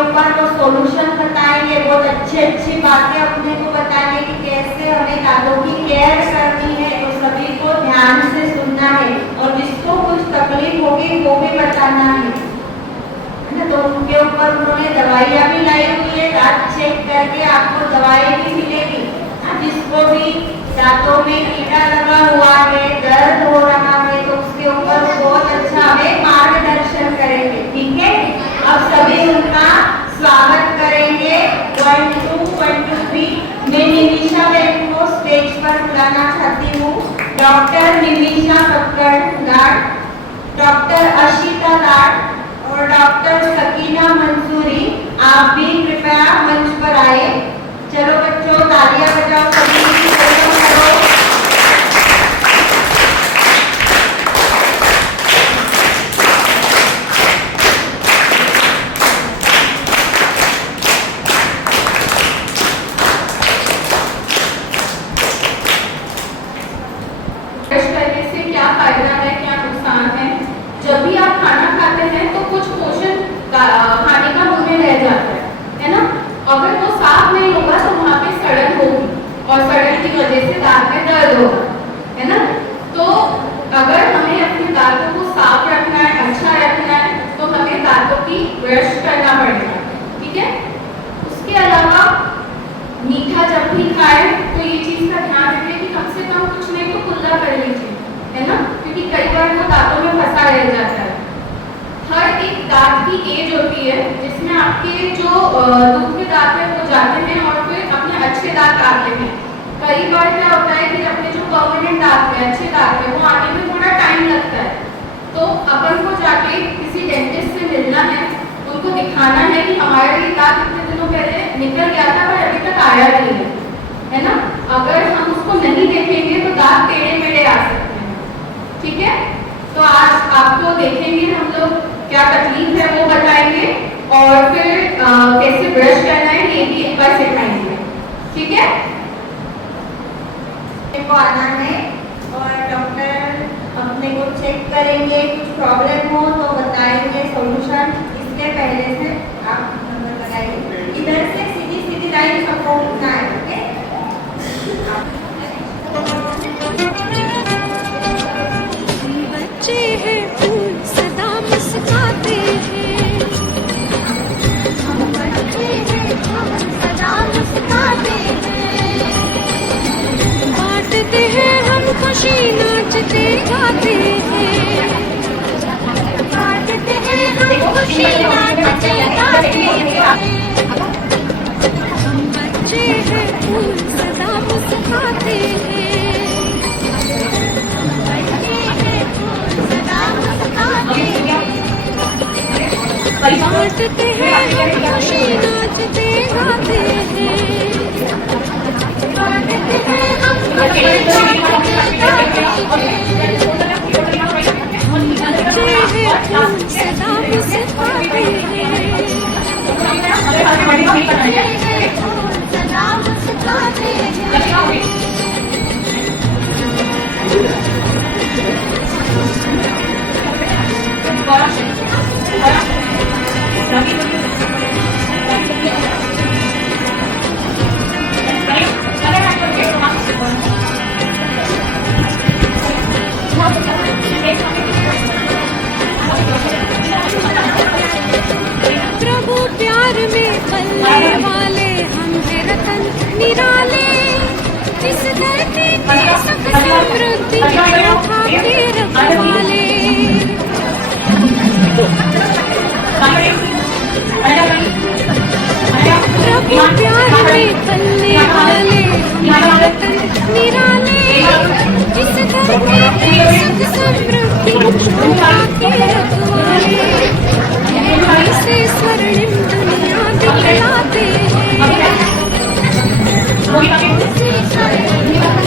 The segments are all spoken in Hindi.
ऊपर वो सॉल्यूशन बताएंगे, बहुत अच्छी अच्छी बातें अपने को बताएंगे कि कैसे हमें दांतों की केयर करनी है। तो सभी को ध्यान से सुनना है और जिसको कुछ तकलीफ होगी वो भी बताना है ना। तो उनके ऊपर उन्होंने दवाइयाँ भी लाई हुई है, दांत चेक करके आपको दवाई भी मिलेगी। जिसको भी दांतों में कीड़ा लगा हुआ है, दर्द हो रहा है, तो उसके ऊपर बहुत अच्छा हमें मार्गदर्शन करेंगे। ठीक है, अब सभी उनका स्वागत करेंगे। 1 2 1 2 3 मैं निमिषा बहन को स्टेज पर बुलाना चाहती हूँ। डॉक्टर निमिषा कक्कड़, डॉक्टर अशिता लाड और डॉक्टर सकीना मंसूरी, आप भी कृपया मंच पर आए। चलो बच्चों, तालियां बजाओ, सभी की वेलकम करो। ब्रश करने से क्या फायदा है, क्या नुकसान है? जब भी आप खाना खाते हैं तो कुछ पोषण खाने का मुंह में रह जाता है ना। अगर वो साफ नहीं होगा तो वहाँ पे सड़न होगी और सड़न की वजह से दांत में दर्द होगा, है ना। तो अगर हमें अपने दांतों को साफ रखना है, अच्छा रखना है, तो हमें दांतों की ब्रश करना पड़ेगा। ठीक है, उसके अलावा मीठा जब भी खाए तो ये चीज का ध्यान रखें कि कम से कम कुछ नहीं तो कुल्ला कर लीजिए, है ना, क्योंकि कई बार वो दांतों में फंसा रह जाता है। हर एक दांत की एज होती है जिसमें आपके जो दूध के दांत है वो जाते हैं और फिर अपने अच्छे दांत आते हैं। कई बार क्या होता है कि अपने जो परमानेंट दांत है, अच्छे दांत है, वो आने में थोड़ा टाइम लगता है। तो अपन को जाके किसी डेंटिस्ट से मिलना है, उनको दिखाना है कि हमारा ये दांत इतने दिनों पहले निकल गया था पर अभी तक आया नहीं है ना। अगर हम उसको नहीं देखेंगे तो दांत टेढ़े मेढ़े आ सकते हैं। ठीक है, तो आज आपको देखेंगे हम लोग, क्या तकलीफ है वो बताएंगे और फिर कैसे ब्रश करना है ये भी एक बार सिखाएंगे। ठीक है, को आना है और डॉक्टर अपने को चेक करेंगे, कुछ प्रॉब्लम हो तो बताएंगे सॉल्यूशन। इसके पहले से आप नंबर लगाइए, इधर से सीधी सीधी लाइन सबको उठना है। ओके, बच्चे हैं फूल सदा मुस्कुराते हैं, बच्चे हैं फूल सदा मुस्कुराते हैं, बांटते हैं हम खुशी नाचते गाते हैं, बांटते हैं हम खुशी नाचते गाते हैं, बच्चे हैं फूल सदा मुस्कुराते हैं, बांटते हैं हम खुशी नाचते गाते हैं, बांटते हैं हम खुशी नाचते गाते हैं, बच्चे हैं फूल सदा मुस्कुराते हैं, बच्चे हैं फूल सदा मुस्कुराते हैं। प्रभु प्यार में पलने वाले हम हैं रतन निराले, इस धरती की सुख समृद्धि उठा के रखवाले, प्रभु प्यार में पलने वाले हम रतन निराले, इस धरती की सुख समृद्धि उठा के रखवाले, से स्वर्णिम दुनिया दिखलाते हैं, से स्वर्णिम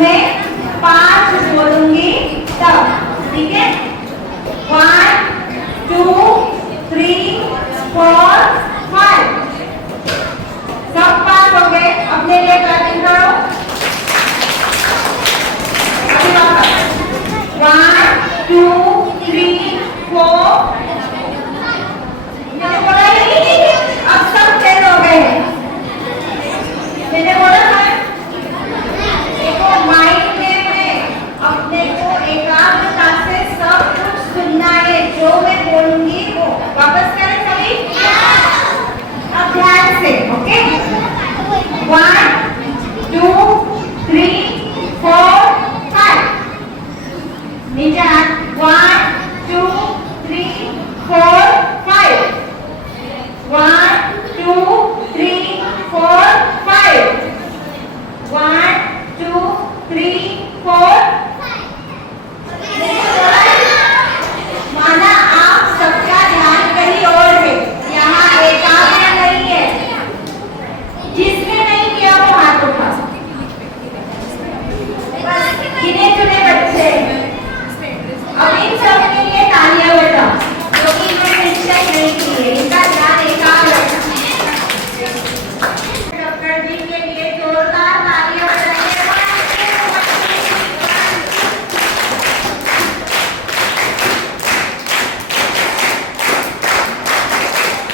मैं 5 बोलूंगी तब, ठीक है? 1 2 3 4 5। सब पास हो गए, अपने लिए क्लैपिंग करो। अभी वापस 1 2 3 4। मैंने बोला नहीं, अब सब फेल हो गए हैं। मैंने बोला था देखो, माइंड में अपने को एकाग्रता से सब कुछ सुनना है, जो मैं बोलूंगी वो वापस करें सभी। अब ध्यान से, ओके? 1 2 3 4 5। नीचे हाथ। 1 2 3 4 5। 1 2 3 4 5। 1 2 3 4। माना आप सबका ध्यान कहीं और है, यहाँ एकाग्र नहीं है। जिसने नहीं किया वो हाथ उठा। बस गिने चुने बच्चे। अब इन सब के लिए तालियां बजाओ, क्योंकि इन्होंने निश्चय नहीं किए, इनका ध्यान एकाग्र है। डॉक्टर जी के लिए जोरदार तालियां बजाइए।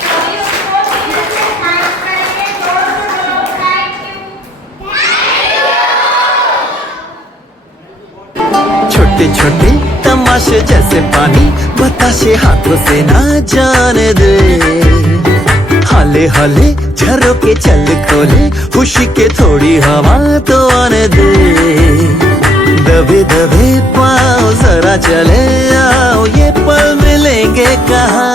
सभी उसको दिल से थैंक्स करेंगे, जोर से बोलो थैंक यू। छोटे छोटे तमाशे जैसे पानी बताशे हाथों से ना जाने दे। हाले हाले झरोके चल खोले, खुशी के थोड़ी हवा तो आने दे। दबे दबे पाँव जरा चले आओ, ये पल मिलेंगे कहाँ।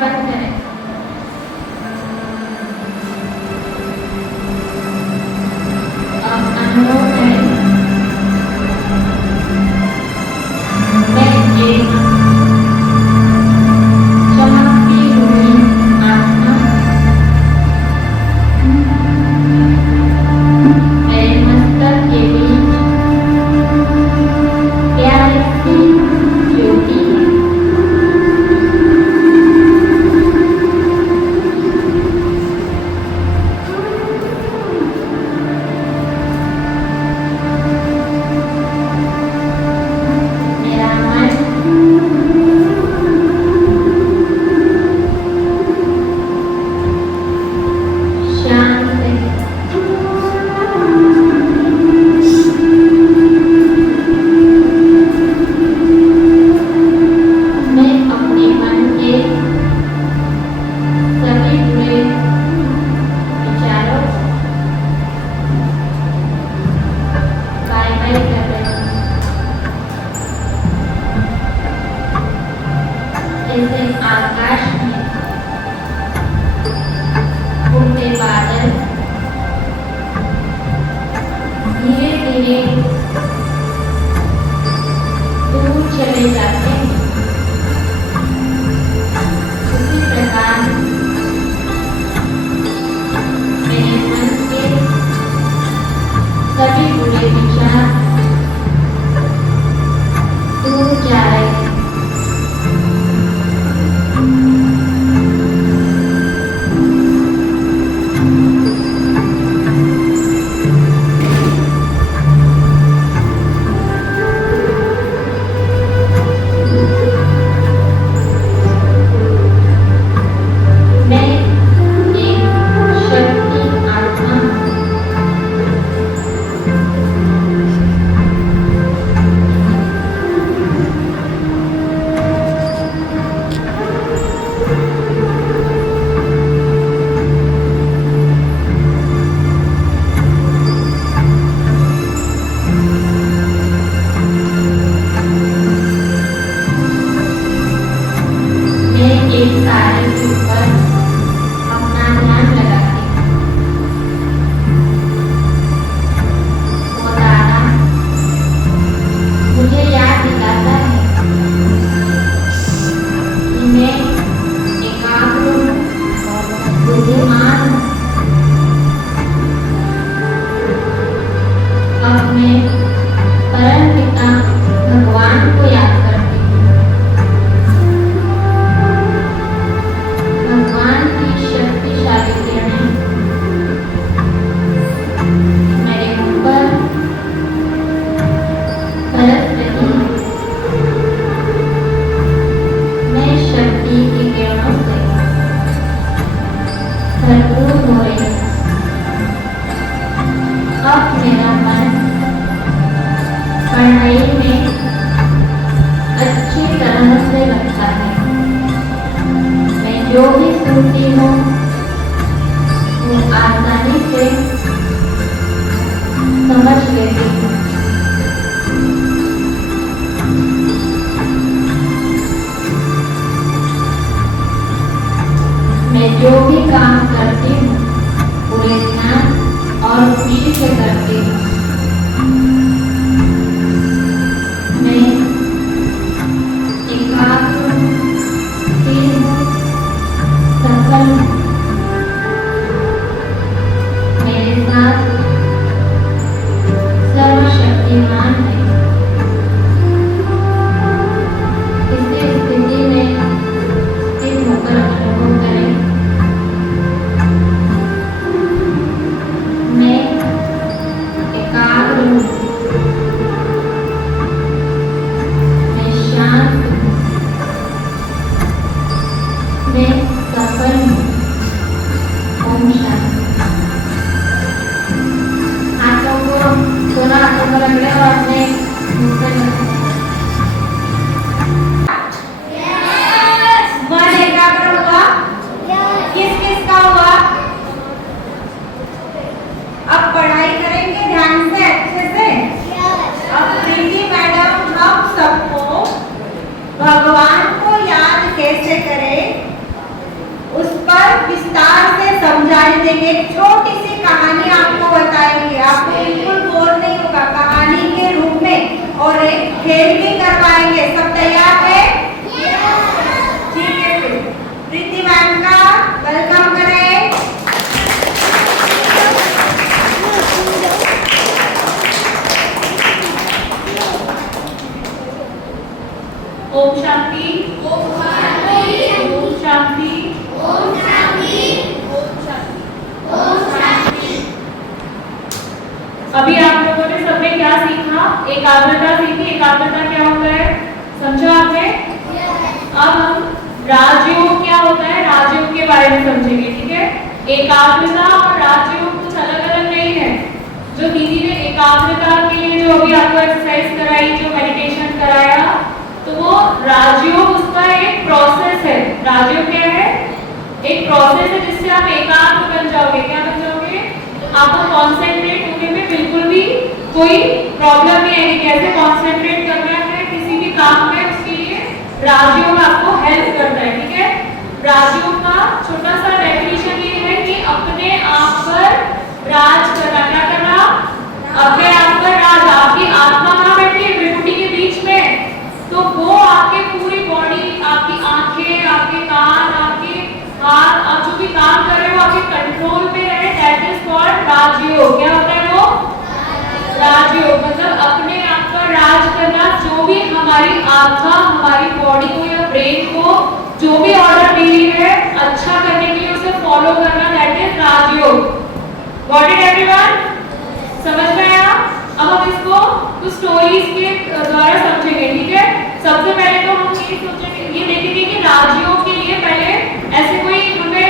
बंद करें। अब अनुभव करें, मैं एक चमकती हुई आत्मा मेरे मस्तक के बीच प्यारी सी ज्योति है। मेरा मन शांत है। मैं अपने मन के सभी बुरे विचारों बाय बाय कर रही हूँ। जैसे आकाश में उड़ते बादल धीरे धीरे दूर चले जाते हैं, उसी प्रकार मेरे मन के सभी बुरे विचार दूर जा रहे हैं। मैं एक शक्ति आत्मा हूँ। मैं एक तारे के ऊपर अपना ध्यान लगाती हूँ। वो तारा मुझे याद दिलाता है कि मैं एकाग्र हूँ, बुद्धिमान हूँ। अब मैं परम पिता भगवान को याद करती हूँ। भगवान की शक्तिशाली किरणें मेरे ऊपर बरस रही हैं। मैं शक्ति की किरणों से भरपूर हो रही हूँ। अब मेरा मन पढ़ाई में अच्छी तरह से लगता है। मैं जो भी सुनती हूँ वो आसानी से समझ लेती हूँ। मैं जो भी काम करती हूँ पूरे ध्यान और खुशी से करती हूँ। मैं एकाग्र हूँ, स्थिर हूँ, सफल हूँ। मेरे साथ सर्वशक्तिमान है। इस स्थिति में स्थिर होकर अनुभव करें ओम शांति। ओम शांति। ओम शांति। ओम शांति। ओम शांति। अभी आप लोगों ने सबने क्या सीखा? एकाग्रता सीखी। एकाग्रता क्या होता है समझा आपने? अब हम राजयोग क्या होता है राजयोग के बारे में समझेंगे, ठीक है? एकाग्रता और राजयोग कुछ अलग अलग नहीं है। जो दीदी ने एकाग्रता के लिए जो अभी आपको एक्सरसाइज कराई, जो मेडिटेशन कराया, तो वो राजयोग उसका एक प्रोसेस है। राजयोग क्या है? एक प्रोसेस है जिससे आप एकाग्र बन जाओगे। क्या बन जाओगे? आपको कॉन्सेंट्रेट होने में बिल्कुल भी कोई प्रॉब्लम नहीं आएगी। कैसे कॉन्सेंट्रेट करना है किसी भी काम में, उसके लिए राजयोग आपको हेल्प करता है, ठीक है? राजयोग का छोटा सा डेफिनेशन ये है कि अपने आप पर राज करना। क्या करना? अपने आप पर राज। आपकी आत्मा कहाँ बैठी है? विभूति के बीच में। तो वो आपके पूरी बॉडी, आपकी आंखें, आपके कान, आपके हाथ, आप जो भी काम कर रहे हो आपके कंट्रोल में है। दैट इज कॉल्ड राजयोग। क्या होता है वो? राजयोग। मतलब अपने आप पर राज करना। जो भी हमारी आत्मा हमारी बॉडी को या ब्रेन को जो भी ऑर्डर दे रही है अच्छा करने के लिए उसे फॉलो करना, that is Rajyoga. Got it everyone? समझ में आया? अब हम इसको कुछ स्टोरीज के द्वारा समझेंगे, ठीक है? सबसे पहले तो हम ये सोचेंगे, ये देखेंगे कि राजयोग के लिए पहले ऐसे कोई हमें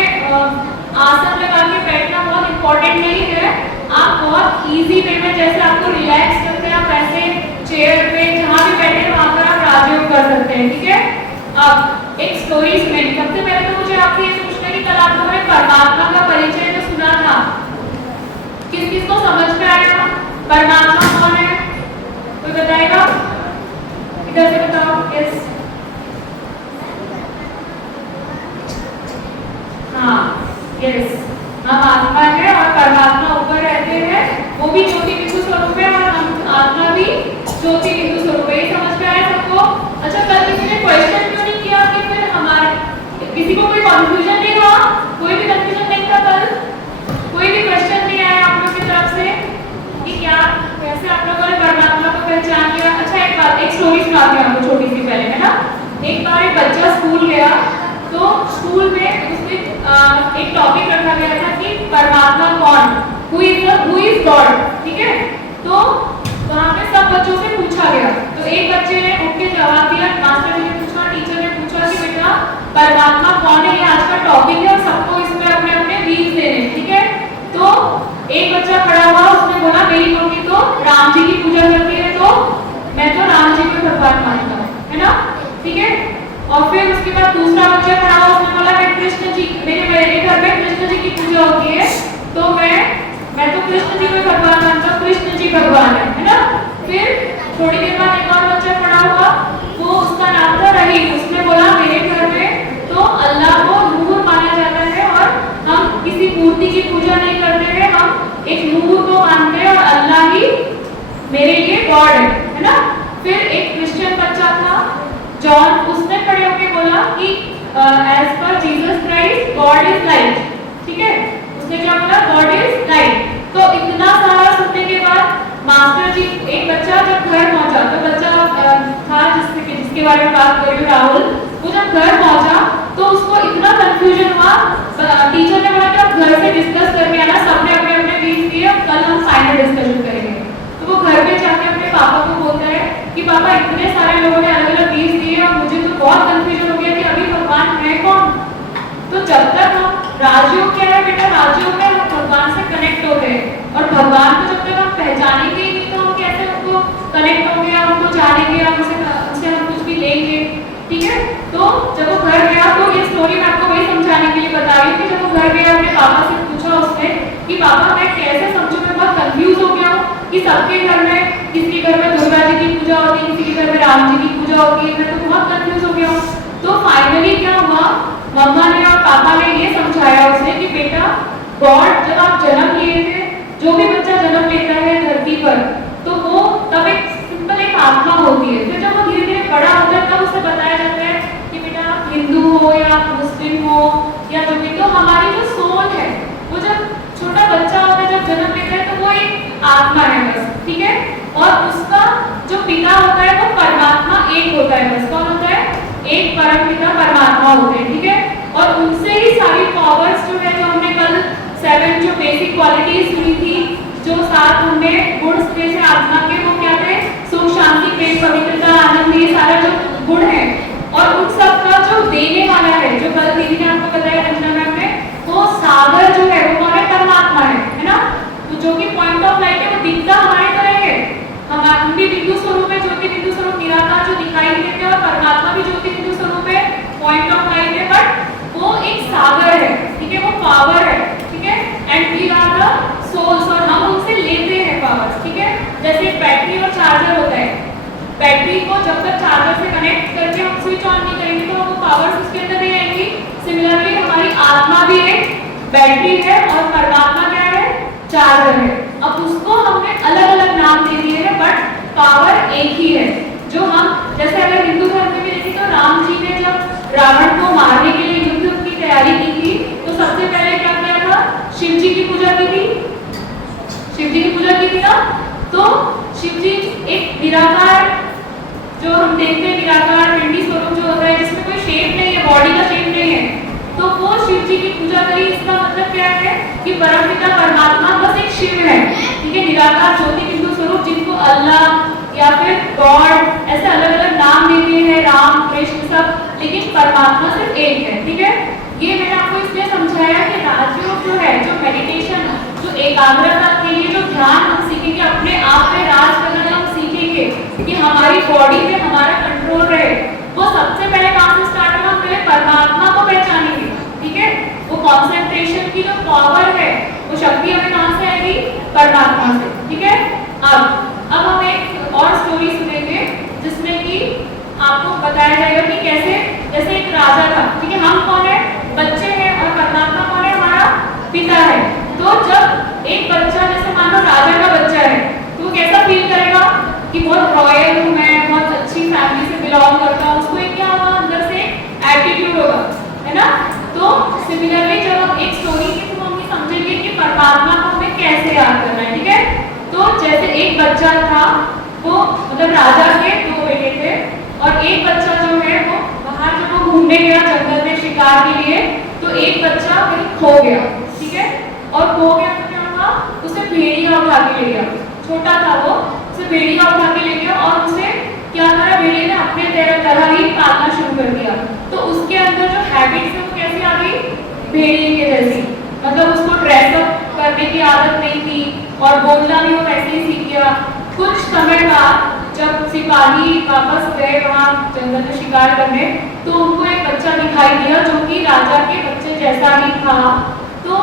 आसन लगा के बैठना बहुत इंपॉर्टेंट नहीं है। आप बहुत इजी वे में जैसे आपको रिलैक्स करते हैं आप ऐसे चेयर पे जहाँ भी बैठे वहाँ पर आप राजयोग कर सकते हैं, ठीक है? अब एक स्टोरी सुनेंगे। सबसे पहले तो मुझे आपसे ये पूछना है कि कल आप लोगों ने परमात्मा का परिचय जो सुना था, किस किस को समझ में आया? परमात्मा कौन है? कोई बताएगा? इधर से बताओ। यस, हाँ, यस, हम आत्मा है और परमात्मा ऊपर रहते हैं। वो भी ज्योति बिंदु स्वरूप है और हम आत्मा भी ज्योति बिंदु स्वरूप है। ये समझ में आया सबको? अच्छा, कल किसी ने क्वेश्चन क्यों नहीं किया कि फिर हमारे किसी को कोई कंफ्यूजन नहीं हुआ? कोई भी कंफ्यूजन नहीं था कल? कोई भी क्वेश्चन नहीं आया आप लोग की तरफ से कि क्या कैसे आप लोगों ने परमात्मा को पहचान लिया? अच्छा, एक बात, एक स्टोरी सुनाती हूँ आपको छोटी सी पहले, है ना? एक बार एक बच्चा स्कूल गया तो स्कूल में उसमें एक टॉपिक रखा गया था कि परमात्मा कौन, हु इज गॉड, ठीक है? तो वहाँ पे सब बच्चों से पूछा गया। तो एक बच्चे ने उठ के जवाब दिया, मास्टर जी ने पूछा, टीचर ने पूछा कि बेटा परमात्मा कौन है, ये आज का टॉपिक है और सबको इसमें अपने अपने व्यूज देने, ठीक है? तो एक बच्चा खड़ा हुआ, उसने बोला मेरी मम्मी तो राम जी की पूजा करती है तो मैं तो राम जी को भगवान मानता हूँ, है ना? ठीक है? और फिर उसके बाद दूसरा बच्चा खड़ा हुआ, उसने बोला मैं कृष्ण जी, मेरे घर में कृष्ण जी की पूजा होती है तो मैं तो कृष्ण जी को भगवान मानता हूँ, कृष्ण जी भगवान है ना? फिर थोड़ी देर बाद एक और बच्चा खड़ा हुआ, वो उसका नाम था रहीम, उसने बोला मेरे घर में तो अल्लाह को नूर माना जाता है और हम किसी मूर्ति की पूजा नहीं करते हैं, हम एक नूर को मानते हैं और अल्लाह ही मेरे लिए गॉड है ना? फिर एक क्रिश्चियन बच्चा था जॉन, उसने खड़े होकर बोला कि as per Jesus Christ God is light, ठीक है? उसने क्या बोला? God is light. तो इतना सारा सुनने के बाद मास्टर जी, एक बच्चा जब घर पहुंचा, तो बच्चा था जिसके बारे में बात कर रही हूँ, राहुल, वो जब घर पहुंचा तो उसको इतना कंफ्यूजन हुआ। टीचर ने बोला कि आप घर से डिस्कस करके आना, सबने अपने अपने बीच दिए, कल हम फाइनल डिस्कशन करेंगे। तो वो घर पे जाके अपने पापा को बोलता है कि पापा इतने सारे लोगों ने अलग अलग बीज दिए और मुझे तो बहुत कंफ्यूजन हो गया कि अभी भगवान है कौन? तो जब तक हम राजयोग क्या है बेटा, राजयोग में हम भगवान से कनेक्ट होते हैं और भगवान को जब तक हम पहचानेंगे ही नहीं तो हम कैसे उनको कनेक्ट होंगे, हम उनको जानेंगे, हम उससे हम कुछ भी लेंगे, ठीक है? तो जब वो घर गया, तो ये स्टोरी मैं आपको वही समझाने के लिए बता रही हूँ कि जब वो घर गया अपने पापा से पूछा उसने कि पापा मैं कैसे समझूं, मैं बहुत कंफ्यूज हो गया हूँ कि सबके घर में, किसी के घर में दुर्गा जी की पूजा होती है, किसी के घर में राम जी की पूजा होती है, मैं तो बहुत कंफ्यूज हो गया हूँ। तो फाइनली क्या हुआ, मम्मा ने और पापा ने ये समझाया उसे कि बेटा गॉड जब आप जन्म लिए थे, जो भी बच्चा जन्म लेता है धरती पर, तो वो तब एक सिंपल एक आत्मा होती है। फिर जब वो धीरे धीरे बड़ा होता है तब उसे बताया जाता है कि बेटा आप हिंदू हो या आप मुस्लिम हो या जो भी, तो हमारी जो सोल है वो जब छोटा बच्चा होता है, जब जन्म लेता है तो वो एक आत्मा है बस, ठीक है? और उसका जो पिता होता है वो परमात्मा एक होता है बस। कौन होता है? पावर है, ठीक है, and we are the souls, और हम उनसे लेते हैं पावर, ठीक है। जैसे एक बैटरी और चार्जर होता है, बैटरी को जब तक चार्जर से कनेक्ट करके हम स्विच ऑन नहीं करेंगे तो वो पावर उसके अंदर नहीं आएंगी। सिमिलरली हमारी आत्मा भी एक बैटरी है और परमात्मा क्या है, चार्जर है। अब उसको हमने अलग अलग नाम दे दिए हैं बट पावर एक ही है। जो हम जैसे अगर हिंदू धर्म में भी देखें तो राम जी ने जब रावण को मारने के लिए युद्ध की तैयारी की थी तो सबसे पहले क्या किया था, शिव जी की पूजा की थी, शिव जी की पूजा की थी ना। तो शिव जी एक निराकार, जो हम देखते हैं निराकार पिंडी स्वरूप जो होता है जिसमें कोई शेप नहीं है, बॉडी का शेप नहीं है, तो वो शिव जी की पूजा करी। इसका मतलब क्या है कि परमपिता परमात्मा बस एक शिव है, ठीक है, निराकार ज्योति बिंदु स्वरूप, जिनको अल्लाह या फिर गॉड ऐसे अलग अलग नाम देते हैं, राम कृष्ण सब, लेकिन परमात्मा सिर्फ एक है, ठीक है। ये मैंने आपको इसलिए समझाया कि राजयोग जो है, जो मेडिटेशन, जो एकाग्रता के लिए जो ध्यान हम सीखेंगे, अपने आप पे राज करना हम सीखेंगे कि हमारी बॉडी पे हमारा कंट्रोल रहे, वो सबसे पहले कहाँ से स्टार्ट होगा, हम पहले परमात्मा को पहचानेंगे, ठीक है। वो कॉन्सेंट्रेशन की जो पावर है, वो शक्ति हमें कहाँ से आएगी, परमात्मा से, ठीक है। अब हम एक और स्टोरी सुनेंगे जिसमें कि आपको बताया जाएगा कि कैसे, जैसे एक राजा था, ठीक है, हम कौन है, बच्चे हैं, और परमात्मा कौन है, हमारा पिता है। तो जब एक बच्चा, जैसे मान लो राजा का बच्चा है, तो वो कैसा फील करेगा कि बहुत रॉयल हूँ मैं, बहुत अच्छी फैमिली से बिलोंग करता हूँ, उसको एक क्या होगा, अंदर से एटीट्यूड होगा, है ना। तो सिमिलरली जब हम एक स्टोरी के थ्रू हम ये समझेंगे कि परमात्मा को हमें कैसे याद करना है, ठीक है। तो जैसे एक बच्चा था, वो मतलब राजा के दो बेटे थे, और एक बच्चा जो है वो बाहर जब वो घूमने गया जंगल में शिकार के लिए, तो एक बच्चा कहीं खो गया, ठीक है, और खो गया तो क्या हुआ, उसे भेड़िया उठा के ले गया, छोटा था वो, उसे भेड़िया उठा के ले गया और उसे क्या करा, भेड़िया ने अपने तरह ही पालना शुरू कर दिया। तो उसके अंदर जो हैबिट्स है वो कैसी आ गई, भेड़िए के जैसी, मतलब उसको ड्रेसअप करने की आदत नहीं थी और बोलना भी वो वैसे ही सीख गया। कुछ समय बाद जब सिपाही वापस गए वहाँ जंगल में शिकार करने, तो उनको एक बच्चा दिखाई दिया जो कि राजा के बच्चे जैसा ही था। तो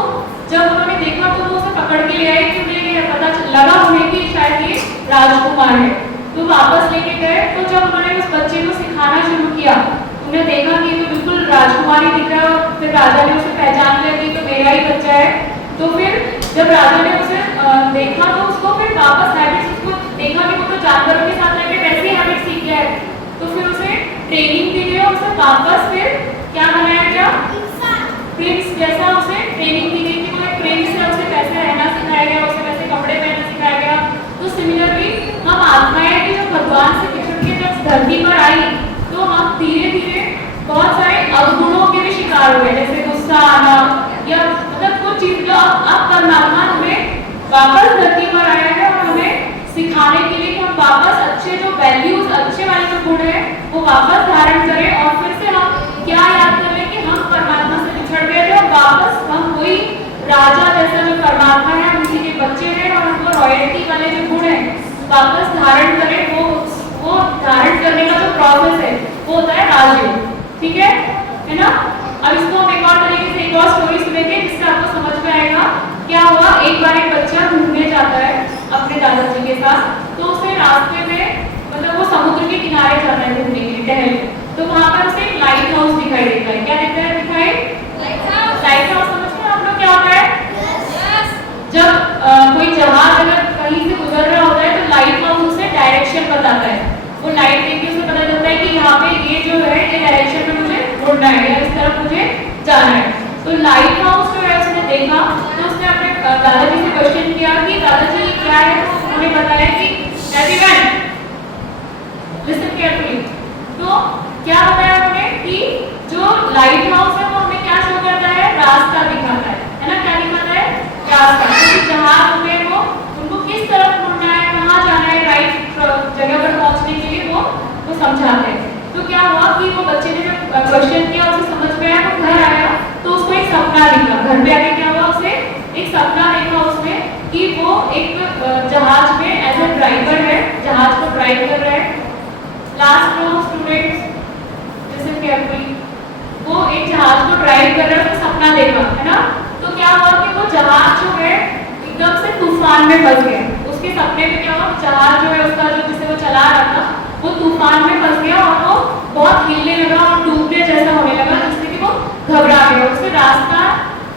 जब उन्होंने देखा तो वो उसे पकड़ के ले आए कि उन्हें ये पता लगा उन्हें कि शायद ये राजकुमार है। तो वापस लेके गए, तो जब उन्होंने उस बच्चे को सिखाना शुरू किया, उन्हें देखा कि ये तो बिल्कुल राजकुमार ही दिख रहा है, फिर राजा ने उसे पहचान लिया कि तो मेरा ही बच्चा है। तो फिर जब राजा ने उसे देखा तो उसको फिर वापस हैबिट्स, उसको देखा कि वो तो जानवरों के साथ रहकर वैसे ही हैबिट सीख गया है, तो फिर उसे ट्रेनिंग दी गई और उसे वापस फिर क्या बनाया गया, प्रिंस जैसा उसे ट्रेनिंग दी गई कि वो एक प्रिंस है, उसे कैसे रहना सिखाया गया, उसे कैसे कपड़े पहनना सिखाया गया। तो सिमिलरली हम आत्माएं कि जो भगवान से बिछड़ के जब धरती पर आई, तो हम धीरे धीरे बहुत सारे अवगुणों के भी शिकार हुए, जैसे गुस्सा आना या मतलब कुछ चीज जो अब परमात्मा हमें वापस धरती पर आया है और हमें सिखाने के लिए कि हम वापस अच्छे जो वैल्यूज, अच्छे वाले जो गुण है वो वापस धारण करें, और फिर से हम क्या याद कर लें कि हम परमात्मा से बिछड़ गए थे और वापस हम वही राजा जैसा जो परमात्मा है, हम उसी के बच्चे हैं और हमको रॉयल्टी वाले जो गुण है वापस धारण करें। वो धारण करने का जो प्रोसेस है वो होता है राजयोग, ठीक है ना। अब इसको हम एक और तरीके से एक और स्टोरी सुनेंगे जिससे आपको समझ में आएगा क्या हुआ। एक बार एक बच्चा घूमने जाता है अपने दादाजी के साथ, तो उसे रास्ते में मतलब वो समुद्र के किनारे जाता है घूमने के लिए टहलने, तो वहाँ पर उसे एक लाइट हाउस दिखाई देता है। क्या दिखता है, दिखाई लाइट हाउस समझते हैं आप लोग क्या होता है? जब कोई जहाज अगर कहीं से गुजर रहा होता है तो लाइट हाउस उसे डायरेक्शन बताता है, वो लाइट देख के उसे पता चलता है कि यहाँ पे ये जो है ये डायरेक्शन में मुझे मुड़ना है या इस तरफ मुझे जाना है। तो लाइट हाउस जो है उसने देखा, तो उसने अपने दादाजी से क्वेश्चन किया कि दादाजी ये क्या है, तो उन्होंने बताया कि एवरीवन लिसन केयरफुली। तो क्या बताया उन्होंने कि जो लाइट हाउस है वो हमें क्या शो करता है, रास्ता दिखाता है ना, क्या दिखाता है, रास्ता। तो जहाज में वो उनको किस तरफ मुड़ना है, कहाँ जाना है, राइट जगह पर पहुंचने के लिए वो समझाते हैं। तो क्या हुआ कि वो बच्चे ने जब क्वेश्चन किया उसे समझ में आया, वो घर आया तो उसको एक सपना दिखा। घर पे आके क्या हुआ, उसे एक सपना देखा उसमें कि वो एक जहाज में एज ए ड्राइवर है, जहाज को ड्राइव कर रहा है। Last row students listen carefully, वो एक जहाज को ड्राइव कर रहा है, उसका सपना देखा है ना। जहाज जो है एकदम से तूफान में फंस गया। उसके सपने में क्या हुआ, जहाज जो है उसका जो जिसे वो चला रहा था वो तूफान में फंस गया और वो बहुत हिलने लगा और डूबने जैसा होने लगा, जिससे कि वो घबरा गया। उससे रास्ता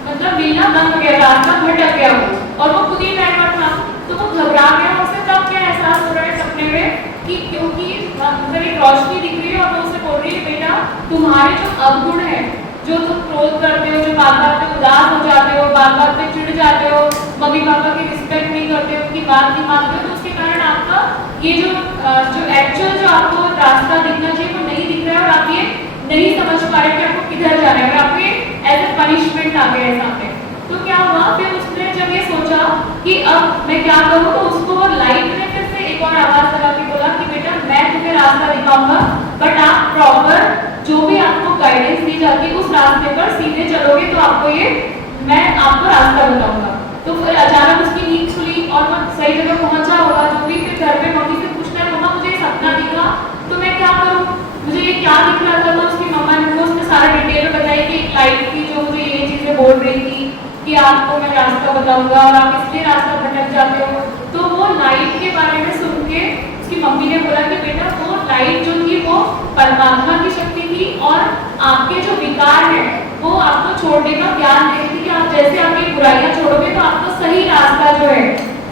मतलब मिलना बंद हो गया, रास्ता भटक गया वो, और वो खुद ही ड्राइवर था तो वो घबरा गया। उसे तब क्या एहसास हो रहा है सपने में कि क्योंकि मतलब एक रोशनी दिख रही है और वो उसे बोल रही है बेटा तुम्हारे जो अवगुण है, जो तुम क्रोध करते हो, जो बात बात पे उदास हो जाते हो, बात बात पे चिढ़ जाते हो, मम्मी पापा की रिस्पेक्ट नहीं करते हो, उनकी बात नहीं मानते हो, तो उसके कारण आपका ये जो एक्चुअल जो आपको रास्ता दिखना चाहिए वो नहीं दिख रहा है और आप ये नहीं समझ पा रहे कि आपको किधर जाना है और आपको एज ए पनिशमेंट आ गया है सामने। तो क्या हुआ, फिर उसने जब ये सोचा कि अब मैं क्या करूँ, तो उसको लाइफ ने फिर से एक और आवाज लगा के बोला कि बेटा मैं तुम्हें रास्ता दिखाऊंगा, बट आप प्रॉपर जो भी आपको गाइडेंस दी जाती है उस रास्ते पर सीधे चलोगे तो आपको ये मैं आपको रास्ता बताऊंगा। तो फिर अचानक उसकी नींद खुली और वो सही जगह पहुंचा होगा जो भी, फिर घर पे मम्मी से पूछना है मम्मा मुझे सपना दिखा तो मैं क्या करूँ, मुझे ये क्या दिख रहा था। तो उसकी मम्मा ने वो उसने सारा डिटेल में बताई कि लाइफ की जो मुझे ये चीजें बोल रही थी कि आपको मैं रास्ता बताऊंगा और आप इसलिए रास्ता भटक जाते हो। तो वो लाइफ के बारे में सुन के उसकी मम्मी ने बोला कि बेटा वो लाइफ जो थी वो परमात्मा की शक्ति थी और आपके जो विकार है वो आपको छोड़ने का ज्ञान दे रही थी कि आप जैसे आपकी बुराइयां छोड़ोगे तो आपको सही रास्ता जो है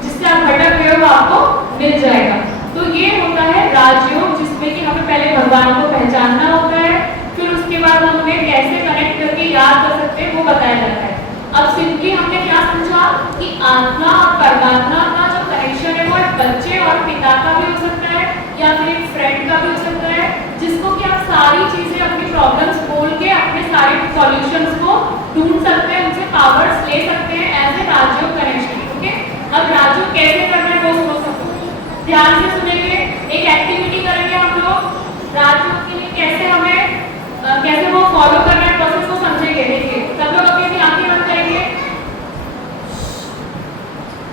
जिससे आप भटक गए हो वो आपको मिल जाएगा। तो ये होता है राजयोग, जिसमें कि हमें पहले भगवान को पहचानना होता है, फिर उसके बाद हम उन्हें कैसे कनेक्ट करके याद कर सकते हैं वो बताया जाता है। अब सिंपली हमने क्या समझा कि आत्मा और परमात्मा का जो कनेक्शन है वो एक बच्चे और पिता का भी हो सकता है या फिर एक फ्रेंड का भी हो सकता है, जिसको कि आप सारी चीजें अपनी प्रॉब्लम्स बोल के अपने सारे सॉल्यूशंस को ढूंढ सकते हैं, उनसे पावर्स ले सकते हैं as a Rajyoga connection. Okay, अब राजयोग कैसे करना है वो समझ सकते हैं, ध्यान से सुनेंगे। एक एक्टिविटी करेंगे हम लोग राजयोग के लिए, कैसे हमें कैसे वो फॉलो करना है प्रोसेस को समझेंगे। देखिए सब लोग अपनी आंखें बंद करेंगे,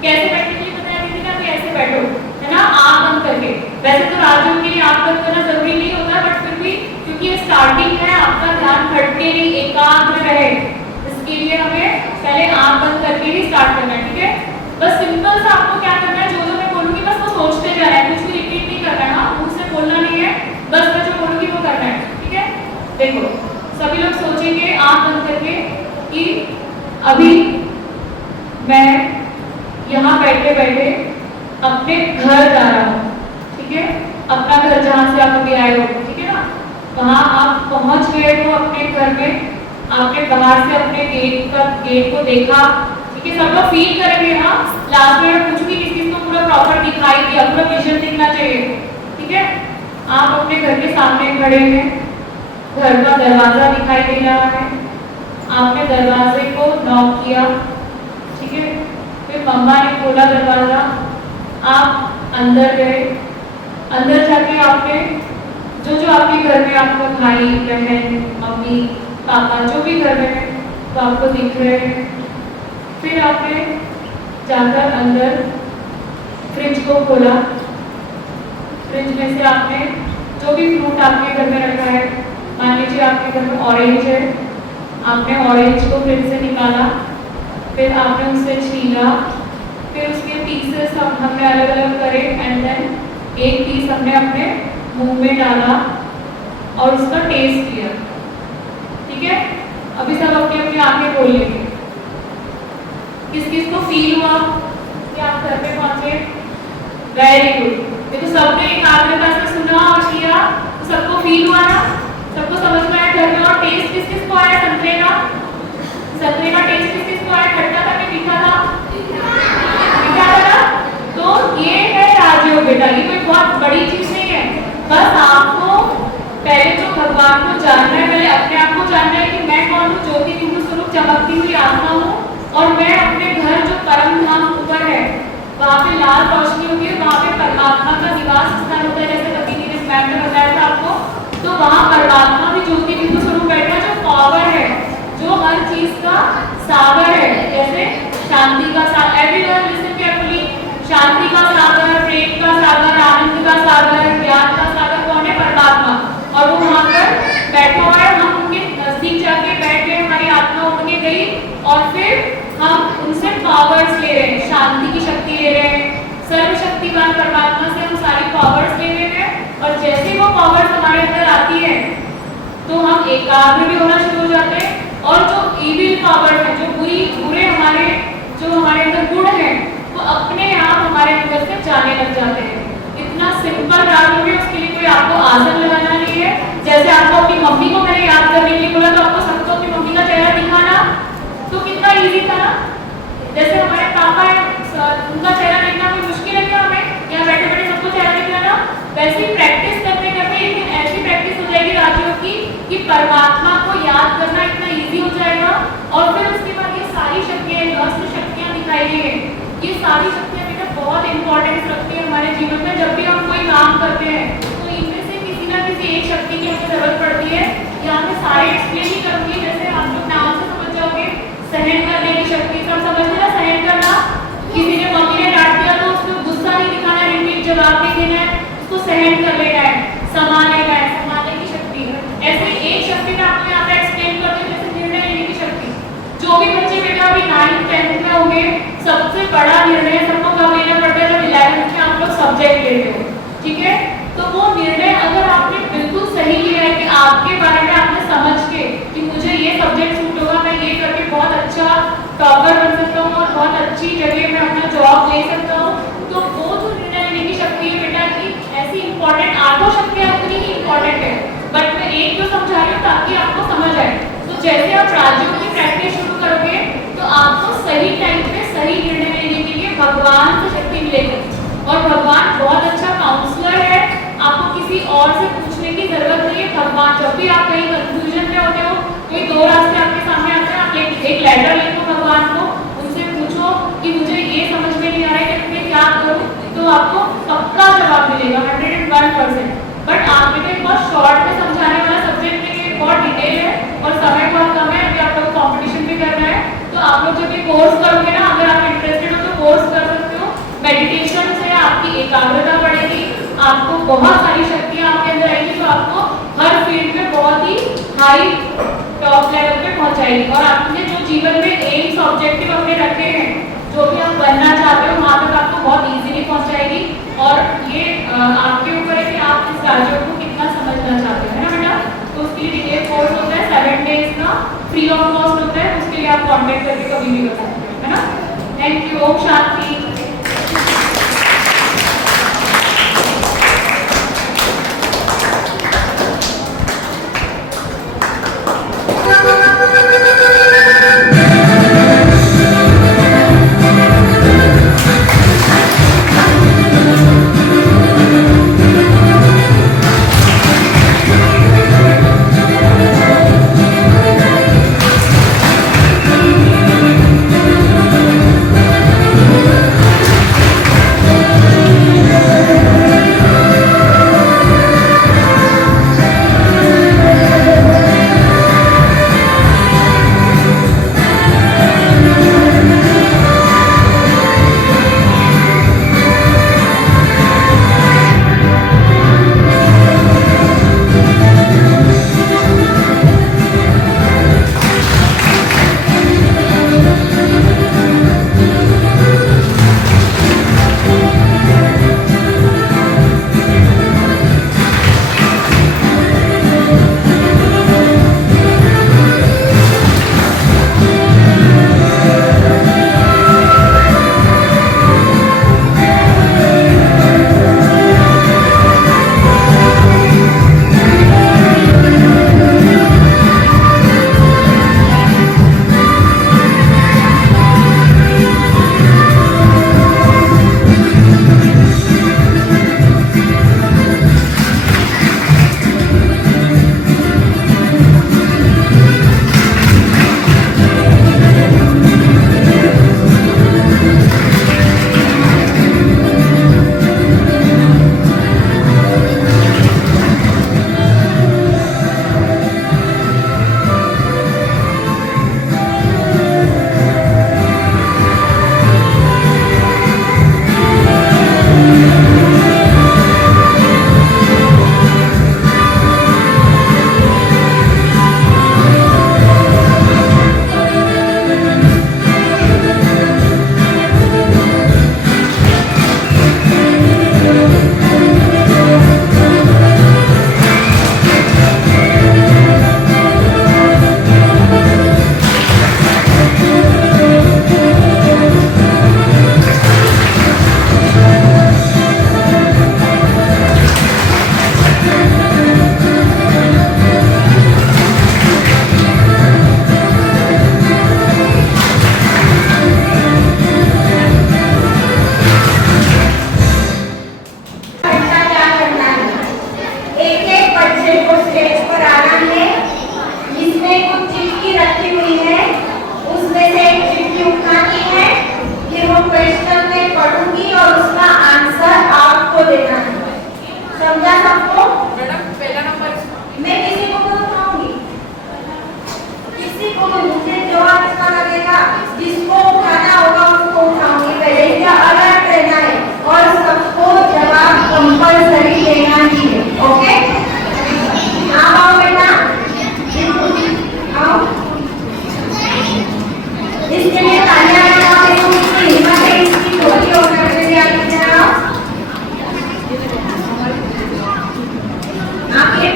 कैसे बैठने के लिए बताया दीदी ना कि ऐसे बैठो है ना, आंख बंद करके। वैसे तो राजयोग के लिए आंख बंद करना जरूरी नहीं होता, बट फिर भी क्योंकि ये स्टार्टिंग है आपका ध्यान भटके नहीं, एकाग्र रहे, इसके लिए हमें पहले आंख बंद करके ही स्टार्ट करना है। ठीक है, बस सिंपल सा आपको क्या करना है, जो जो मैं बोलूंगी बस वो सोचते जाना है, कुछ भी रिपीट नहीं करना है, मुंह से बोलना नहीं है, बस मैं जो बोलूंगी वो करना है। ठीक है, देखो सभी लोग सोचेंगे आंख बंद करके कि अभी मैं यहाँ बैठे बैठे अपने घर जा रहा हूँ। ठीक है, अपना घर जहाँ से आप अभी आए हो, ठीक है ना, वहाँ आप पहुँच गए हो अपने घर में, आपने बाहर से अपने गेट को देखा। ठीक है, सब लोग फील करेंगे ना, लास्ट में मैं पूछूंगी किस किस को पूरा प्रॉपर दिखाई दिया, पूरा विजन दिखना चाहिए। ठीक है, आप अपने घर के सामने खड़े हैं, घर का दरवाजा दिखाई दे रहा है, आपने दरवाजे को नॉक किया। ठीक है, फिर मम्मा ने खोला दरवाजा, आप अंदर गए, अंदर जाके आपने जो आपके घर में आपका भाई बहन मम्मी पापा जो भी घर में है तो आपको दिख रहे हैं। फिर आपने जाकर अंदर फ्रिज को खोला, फ्रिज में से आपने जो भी फ्रूट आपके घर में रखा है, मान लीजिए आपके घर में ऑरेंज है, आपने ऑरेंज को फ्रिज से निकाला, फिर आपने उसे छीला, फिर उसके पीसेस हमने अलग अलग करे एंड देन एक पीस हमने अपने मुंह में डाला और उसका टेस्ट लिया। ठीक है, अभी सब अपनी अपनी आंखें खोल लेंगे। किस किस को फील हुआ कि आप घर पे पहुंचे? वेरी गुड, देखो सबने एकाग्रता से सुना और किया तो सबको फील हुआ ना, सबको समझ में आया घर में। और टेस्ट किस किस को आया? संतरे का टेस्ट किस किस को आया? खट्टा था कि मीठा था? मीठा था ना। तो ये है राजयोग बेटा, ये कोई बहुत बड़ी चीज नहीं है, बस आपको पहले तो भगवान को जानना है, पहले अपने आप को जानना है कि मैं कौन हूँ, ज्योति बिंदु स्वरूप चमकती हुई आत्मा हूँ और मैं अपने घर जो परम धाम ऊपर है वहाँ पे लाल रोशनी होती है, वहाँ पे परमात्मा का निवास स्थान होता है, जैसे कभी ने इस मैप में बताया था आपको। तो वहाँ परमात्मा भी ज्योति बिंदु स्वरूप बैठा है, जो पावर है, जो हर चीज का सागर है, जैसे शांति का सागर, एवरीवन लिसन केयरफुली, शांति का सागर, प्रेम का सागर, आनंद का सागर, ज्ञान का सागर कौन है? परमात्मा। और वो वहाँ पर बैठा हुआ है, हम उनके नजदीक जाके बैठ गए, हमारी आत्मा उठ के गई और फिर हम उनसे एकाग्र भी होना शुरू हो जाते हैं, और जो इविल पावर है, जो बुरे हमारे अंदर गुण हैं, वो अपने आप हमारे अंदर से जाने लग जाते हैं। इतना सिंपल राग है, उसके लिए कोई आपको आसन लगाना नहीं है। जैसे आपको अपनी मम्मी को मैंने याद करने के लिए बोला, तो आपको सबको अपनी मम्मी का चेहरा दिखाना तो कितना इजी था ना। जैसे हमारे पापा है, उनका चेहरा देखना कोई मुश्किल है क्या हमें? यहाँ बैठे बैठे सबको चेहरा दिखाना। वैसे ही प्रैक्टिस करते करते एक दिन ऐसी प्रैक्टिस हो जाएगी राजयोग की कि परमात्मा को याद करना इतना इजी हो जाएगा। और फिर उसके बाद ये सारी शक्तियाँ, अस्त्र शक्तियाँ दिखाई गई है, ये सारी शक्तियाँ बेटा बहुत इंपॉर्टेंस रखती है हमारे जीवन में। जब भी हम कोई काम करते हैं तो इनमें से किसी ना किसी एक शक्ति की हमें जरूरत पड़ती है। यहाँ पे सारे एक्सप्लेन ही करूँगी, जैसे आप लोग नाम से समझ जाओगे। सहन करने की शक्ति, सब समझते ना सहन करना। किसी ने मम्मी ने डांट दिया तो उसको गुस्सा नहीं दिखाना, रिपीट जवाब नहीं देना है, उसको सहन कर लेना है, संभालने की शक्ति। ऐसे एक शक्ति मैं आपको यहाँ पे एक्सप्लेन करती हूँ, जैसे निर्णय लेने की शक्ति। जो भी बच्चे बेटा अभी 9th 10th में होंगे, सबसे बड़ा निर्णय सबको कब लेना पड़ता है? जब 11th में आप लोग सब्जेक्ट लेते हो, ठीक है? तो वो निर्णय अगर आपने बिल्कुल सही लिया है कि आपके बारे में आपने समझ के कि मुझे ये सब्जेक्ट सूट होगा, मैं ये करके बहुत अच्छा टॉपर बन सकता हूँ और बहुत अच्छी जगह में अपना जॉब ले सकता हूँ, तो वो जो निर्णय लेने की शक्ति है बेटा की ऐसी इंपॉर्टेंट, आठों शक्तियाँ उतनी ही इंपॉर्टेंट है, बट मैं एक जो समझा रही हूँ ताकि आपको समझ आए। तो जैसे आप राजयोग की प्रैक्टिस शुरू करोगे तो आपको सही टाइम पे सही निर्णय लेने के लिए भगवान से शक्ति मिलेगी। और भगवान बहुत अच्छा काउंसलर है, आपको किसी और से पूछने की जरूरत नहीं है। भगवान, जब भी आप कहीं कंफ्यूजन में होते हो, कोई दो रास्ते आपके सामने आते हैं, आप एक लेटर लिखो भगवान को, उनसे पूछो कि मुझे ये समझ में नहीं आ रहा है कि मैं क्या करूँ, तो आपको पक्का जवाब मिलेगा 101%। बट आप बेटे बहुत शॉर्ट में समझाने वाला सब्जेक्ट नहीं है, बहुत डिटेल है और समय बहुत कम है। अभी आप लोग कॉम्पिटिशन भी करना है, तो आप लोग जब ये कोर्स करोगे ना, अगर आप इंटरेस्टेड हो तो कोर्स कर सकते हो। मेडिटेशन से आपकी एकाग्रता बढ़ेगी, आपको बहुत सारी शक्तियाँ आपके अंदर आएंगी जो आपको हर फील्ड में बहुत ही हाई टॉप लेवल पे पहुंचाएगी। और आपने जो जीवन में एम्स ऑब्जेक्टिव अपने रखे हैं, जो भी आप बनना चाहते हो, वहाँ तक आपको बहुत इजीली पहुंचाएगी। और ये आपके ऊपर है कि आप इस राजयोग को कितना समझना चाहते हो, है ना बेटा? तो उसके लिए डिटेल कोर्स होता है 7 days का, फ्री ऑफ कॉस्ट होता है, उसके लिए आप कॉन्टेक्ट करके कभी भी कर सकते हो, है ना? Thank you. ओम शांति।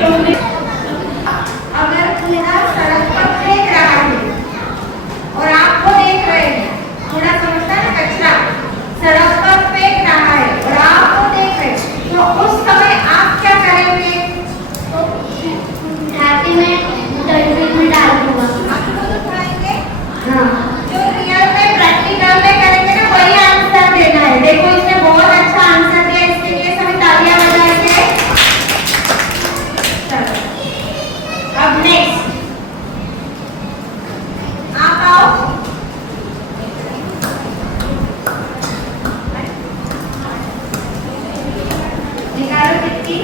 उम्मीद अगर कूड़ा सड़क पर फेंक रहा है और आपको देख रहे हैं, कूड़ा समझता है ना, कचरा सड़क पर फेंक रहा है और आपको देख रहे हैं, तो उस समय आप क्या करेंगे? हैप्पी में डस्टबिन में डाल दूंगा। आप खुद उठाएंगे? हाँ। जो रियल में प्रैक्टिकल में करेंगे ना, वही आंसर देना है। देखो इसने बहुत अच्छा आंसर दिया, इसके लिए सभी तालियां बजाएंगे। चलो अब नेक्स्ट आप आओ। निकालो कितनी?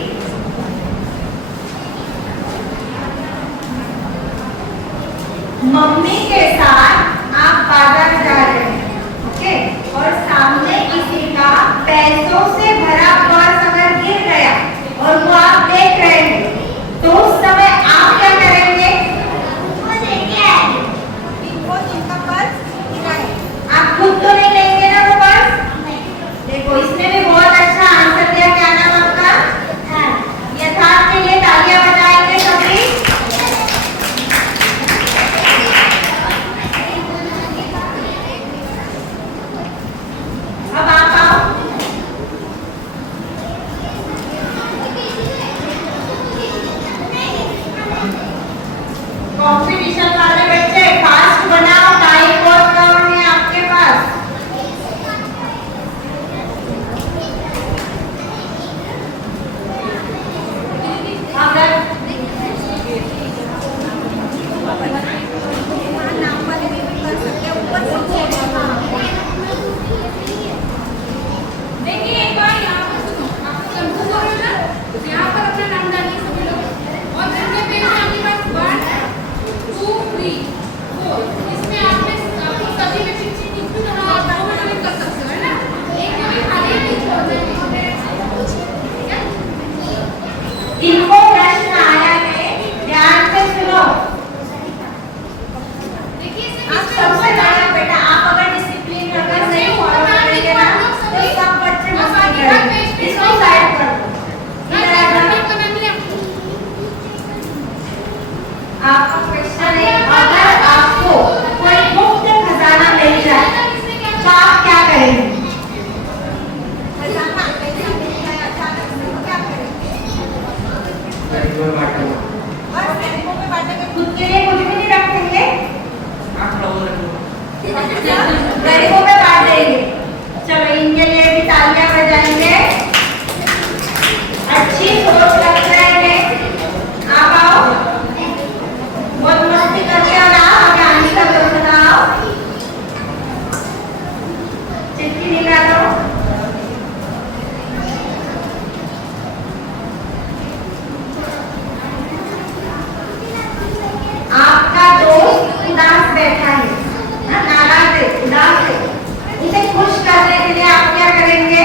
मम्मी के साथ आप बाजार जा रहे हैं, ओके, और सामने किसी का पैसों से भरा पर्स अगर गिर गया और वो आप देख रहे हैं, तो उस समय आप क्या करेंगे? इनको जिनका पर्स गिरा है, आप खुद तो नहीं लेंगे ना वो पर्स? देखो इसने भी बहुत अच्छा आंसर दिया। क्या नाम आपका? यथार्थ के लिए तालियां बजाएंगे सभी। अब आप आओ। कंपटीशन वाले बच्चे फास्ट बनाओ, टाइम बहुत कम है आपके पास। अगर नाम वाले भी कर सकते हैं, ऊपर देखिए एक बार यहाँ पर सुनो, आप कंफ्यूज हो रहे हो ना, यहाँ पर अपना नाम डालिए सभी लोग और घर में पेज में आपके पास 1 2 3 4, इसमें आपको सभी में चिट चिट लिख दो, आप ऑटोमेटिक कर सकते हो, है ना? एक में खाली नहीं छोड़ना है। ठीक है? इनको प्रश्न आया है, ध्यान से सुनो। देखिए इसे आप किस सबसे तरह पहले बेटा, आप अगर डिसिप्लिन रखकर सही फॉलो करेंगे ना, तो सब बच्चे मस्ती करेंगे। इसको साइड कर दो। इधर आ जाओ। आपका क्वेश्चन है, अगर आपको कोई मुफ्त खजाना मिल जाए तो आप क्या करेंगे? खजाना पैसा मिल जाए अचानक से, तो क्या करेंगे? बस गरीबों में बांटेंगे, खुद के लिए कुछ भी नहीं रखेंगे, गरीबों में बांट देंगे। चलो इनके लिए भी तालियां बजाएंगे। अच्छी सोच रख रहे हैं। आप आओ, बहुत मस्ती करके और आओ, आगे आंसर दो, बताओ। चिट्ठी निकालो। आपका दोस्त उदास बैठा है ना, नाराज है, उदास है, उसे खुश करने के लिए आप क्या करेंगे?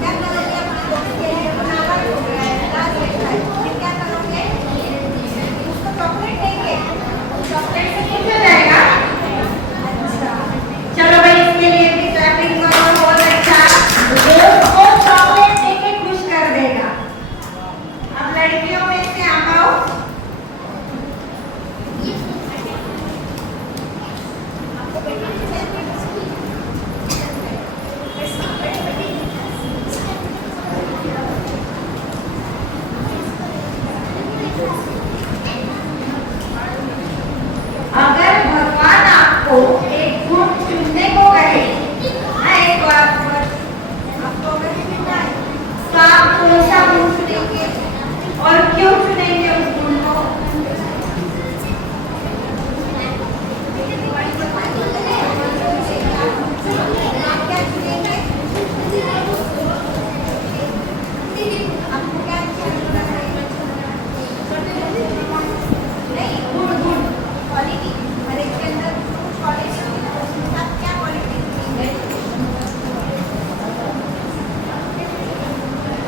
क्या करोगे? अपने दोस्त के लिए वो नाराज हो गया है, उदास बैठा है, फिर क्या करोगे? उसको चॉकलेट देंगे, चॉकलेट से खुश हो जाएगा। अच्छा, चलो भाई इसके लिए भी क्लैपिंग करो, बहुत अच्छा। दोस्त को चॉकलेट देके खुश कर देगा। अब लड़कियों में से आप आओ। अगर भगवान आपको एक गुण चुनने को कहे, एक बार आपको अगर चुनना है, तो आप कौन सा गुण चुनेंगे और क्यों चुनेंगे उस गुण को? आप क्या चुनेंगे? आपको क्या अच्छा लगता है? नहीं, गुण गुण क्वालिटी, हर एक के अंदर कुछ क्वालिटी होती है, उसके साथ क्या क्वालिटी है?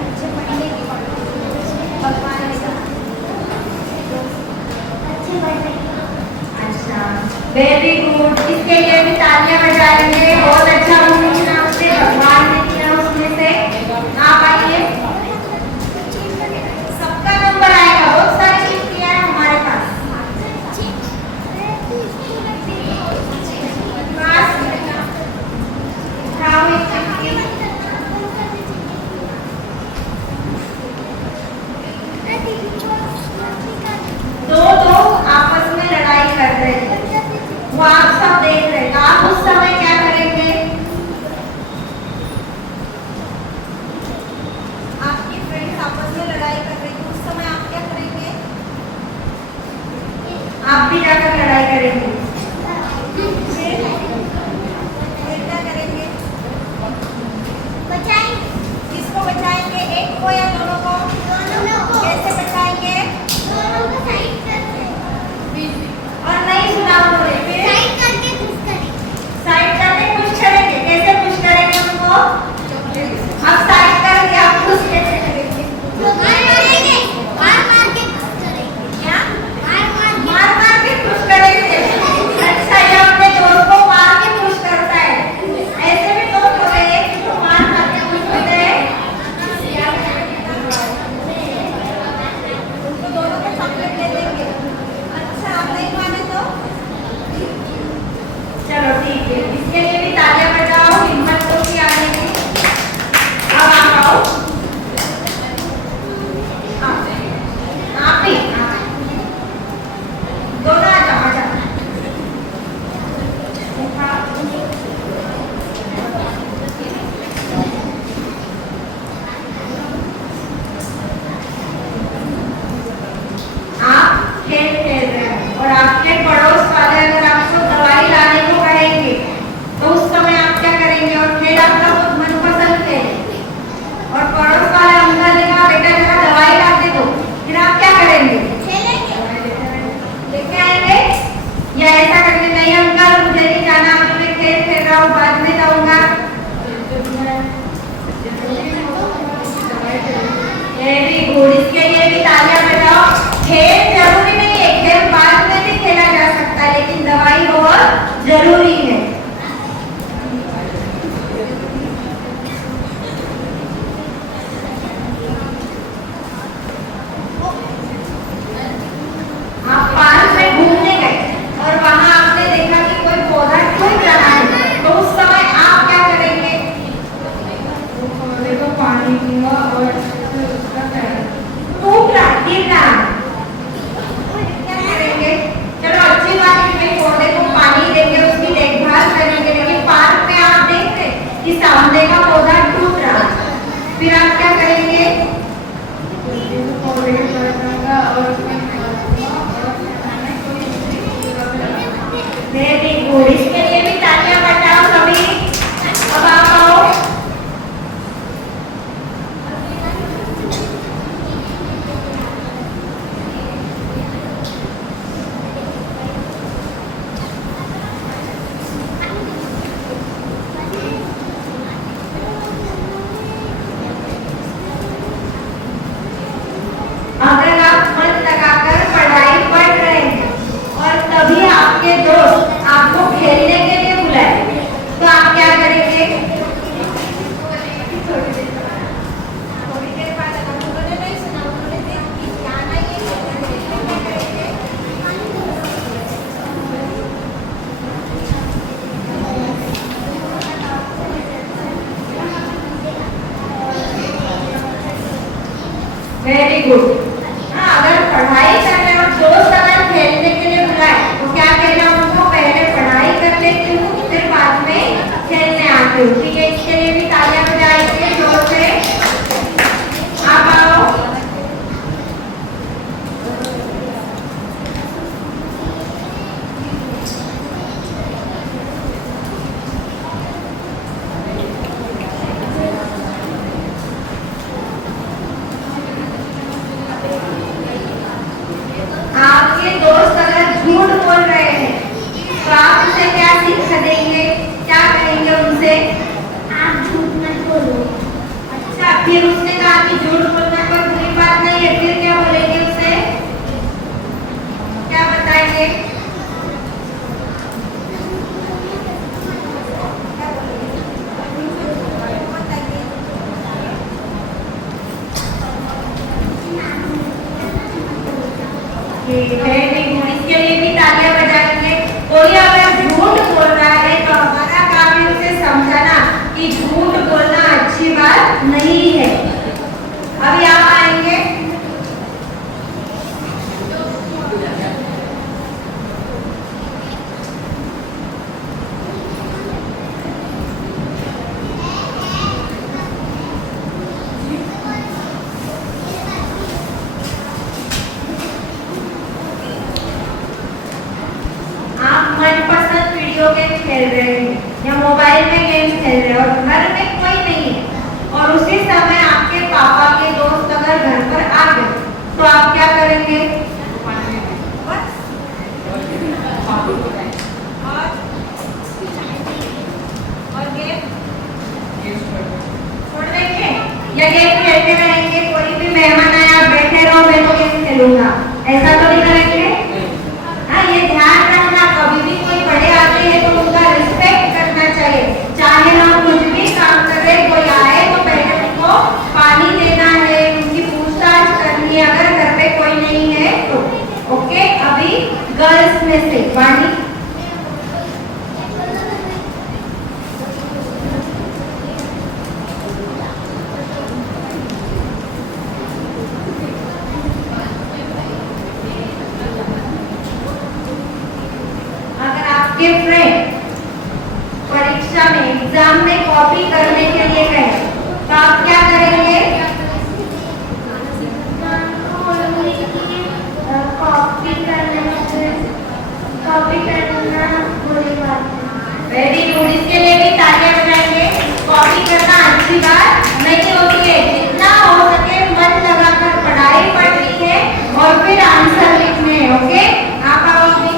अच्छे पढ़ने की क्वालिटी, भगवान ने कहा अच्छे पढ़ने की। अच्छा, वेरी गुड। इसके लिए भी तालियां बजाएंगे। बहुत अच्छा उन्होंने आपसे भगवान ने किया उसमें से। आप आइए। दो लोग आपस में लड़ाई कर रहे थे, वो आप सब देख रहे थे, आप उस समय क्या करेंगे? आपकी फ्रेंड्स आपस में लड़ाई कर रही थी, उस समय आप क्या करेंगे? आप भी जाकर लड़ाई करेंगे। फिर क्या करेंगे? बचाएंगे किसको बचाएंगे? एक को या दोनों को? दोनों को कैसे बचाएंगे? दोनों को साइड करके और नहीं सुना बोले फिर साइड करके पुश करेंगे साइड करके पुश करेंगे। कैसे पुश करेंगे उनको? अब साइड करके आप पुश कैसे करेंगे? मार मार के पुश करेंगे क्या? मार मार के पुश करेंगे। अच्छा, ये अपने दोस्त को मार के पुश करता है। ऐसे भी दोस्त होते हैं जो मार के पुश करते हैं। उनको दोनों को चॉकलेट दे देंगे। अच्छा, आप नहीं माने तो चलो ठीक है, इसके लिए भी तालियां बजाओ, हिम्मत तो की आने की। अब आप आओ, आप ही दोनों आ जाओ, आ जाओ। आप खेल खेल रहे हो और आपके पड़ोस वाले अगर आपको दवाई लाने को कहेंगे तो उस समय आप क्या करेंगे? और खेल आपका बहुत मनपसंद है और पड़ोस वाले अंकल ने कहा बेटा जरा दवाई ला दे दो, फिर आप क्या करेंगे? लेके आएंगे या ऐसा करेंगे नहीं अंकल मुझे नहीं जाना, मैं खेल खेल रहा हूँ, बाद में जाऊंगा? वेरी गुड, इसके लिए भी तालियां बजाओ। खेल जरूरी नहीं है, खेल बाद में भी खेला जा सकता है, लेकिन दवाई बहुत जरूरी है। आप पार्क में घूमने गए और वहां आपने देखा कि कोई पौधा टूट रहा है, तो उस समय आप क्या करेंगे? पौधे को पानी दूंगा और उसका टूट रहा गिर रहा है, क्या करेंगे? चलो अच्छी बात है कि भाई पौधे को पानी देंगे, उसकी देखभाल करेंगे, लेकिन पार्क में आप देख रहे कि सामने का पौधा टूट रहा है, फिर आप क्या करेंगे? पौधे को रखूंगा और उसमें वेरी गुड, इसके लिए भी तालियां बजाओ सभी। अब आप आओ, अगर आप मन लगाकर पढ़ाई पढ़ रहे हैं और तभी आपके दोस्त आपको खेलने के लिए बुलाए तो आप क्या करेंगे? थोड़ी देर बाद अगर उन्होंने नहीं सुना, उन्होंने देख कि जाना ही है, क्या करेंगे? Very good. हाँ, अगर पढ़ाई करने और दोस्त अगर खेलने के लिए बुलाए तो क्या कहना उनको? पहले पढ़ाई कर लेती हूँ फिर बाद में खेलने आती हूँ। ठीक है, इसके लिए भी तालियां बजाएंगे जोर से। आप आओ, आपके दोस्त अगर झूठ बोल रहे हैं तो आप उसे क्या शिक्षा देंगे? क्या कहेंगे उनसे? आप झूठ मत बोलो अच्छा, फिर उसने कहा कि झूठ बोलना कोई बुरी बात नहीं है, फिर क्या बोलेंगे उसे? क्या बताएंगे? वेरी गुड, इसके लिए भी तालियां बजाएंगे। कोई अगर झूठ बोल रहा है तो हमारा काम है उसे समझाना कि झूठ बोलना अच्छी बात नहीं है। अभी आप आएंगे, और घर में कोई नहीं है और उसी समय आपके पापा के दोस्त अगर घर पर आ गए तो आप क्या करेंगे? बस। और गेम छोड़ देंगे या गेम खेलते रहेंगे? कोई भी मेहमान आया बैठे रहो मैं तो गेम खेलूंगा, ऐसा तो नहीं करेंगे? हाँ, ये ध्यान रखना, कभी भी कोई बड़े आते हैं तो उनका रिस्पेक्ट करना चाहिए। चाहे हम कुछ भी काम करें, कोई आए तो पहले उनको पानी देना है, उनकी पूछताछ करनी है अगर घर पे कोई नहीं है तो। ओके, अभी गर्ल्स में से वाणी। अगर आपके फ्रेंड परीक्षा में एग्जाम में कॉपी करने के लिए कहे तो आप क्या करेंगे? कॉपी करना बुरी बात है। वेरी गुड, इसके लिए भी तालियां बजाएंगे। कॉपी करना अच्छी बात नहीं होती है, जितना हो सके मन लगाकर पढ़ाई पढ़नी है और फिर आंसर लिखने हैं। ओके, आप आओ अपनी।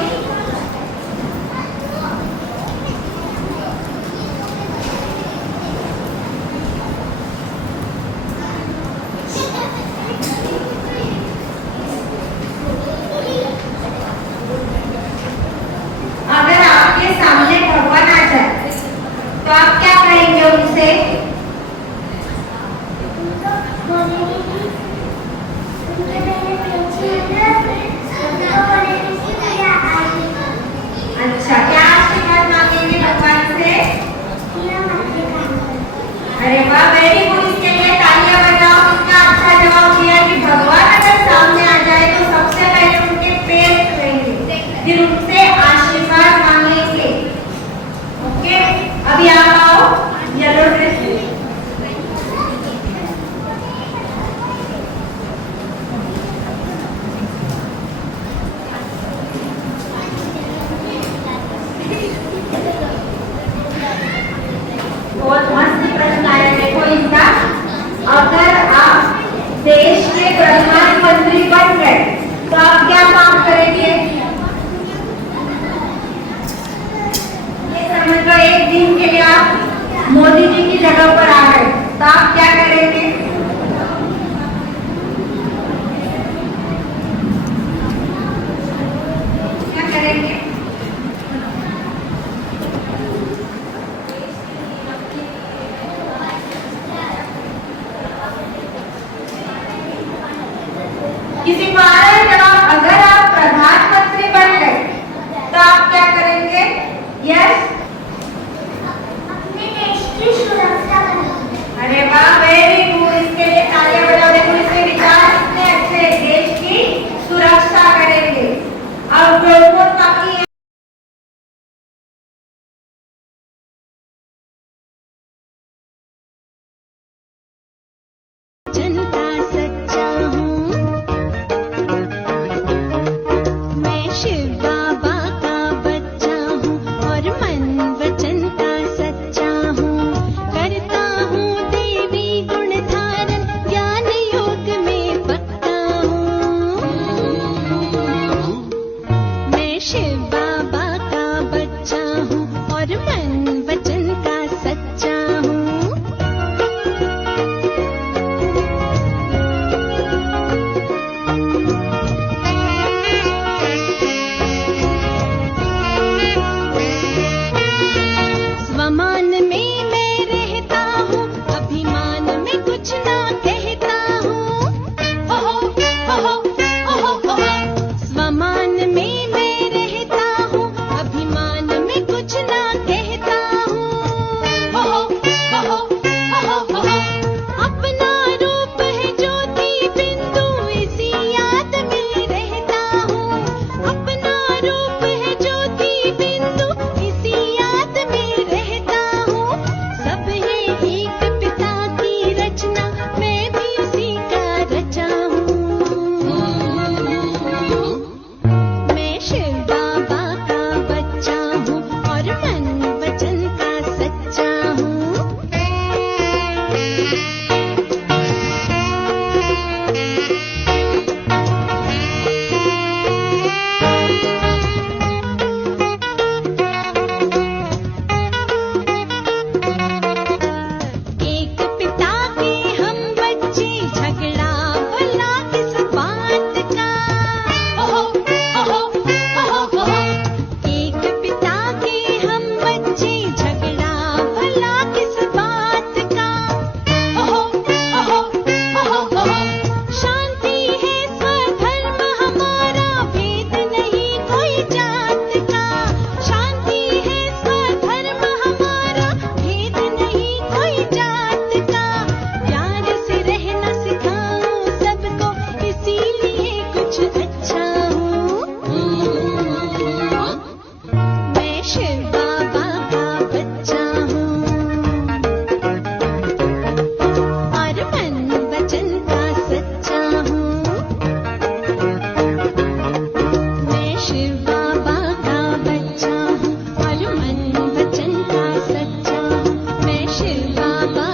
अगर आपके सामने भगवान आ जाए तो आप क्या कहेंगे उनसे? अच्छा, क्या आशीर्वाद मांगेंगे भगवान से? अरे वाह, वेरी गुड, इसके लिए तालियां बजाओ। कितना अच्छा जवाब दिया कि भगवान अगर सामने आ जाए तो सबसे पहले उनके पैर छुएंगे, फिर उनसे आशीर्वाद मांगेंगे। ओके, अभी आप आओ येलो ड्रेस। बहुत मस्त प्रश्न आया, देखो इनका। अगर आप देश के प्रधानमंत्री बन गए तो आप क्या काम करेंगे? ये समझ लो एक दिन के लिए आप मोदी जी की जगह पर आ गए तो आप क्या करेंगे? क्या करेंगे? किसी को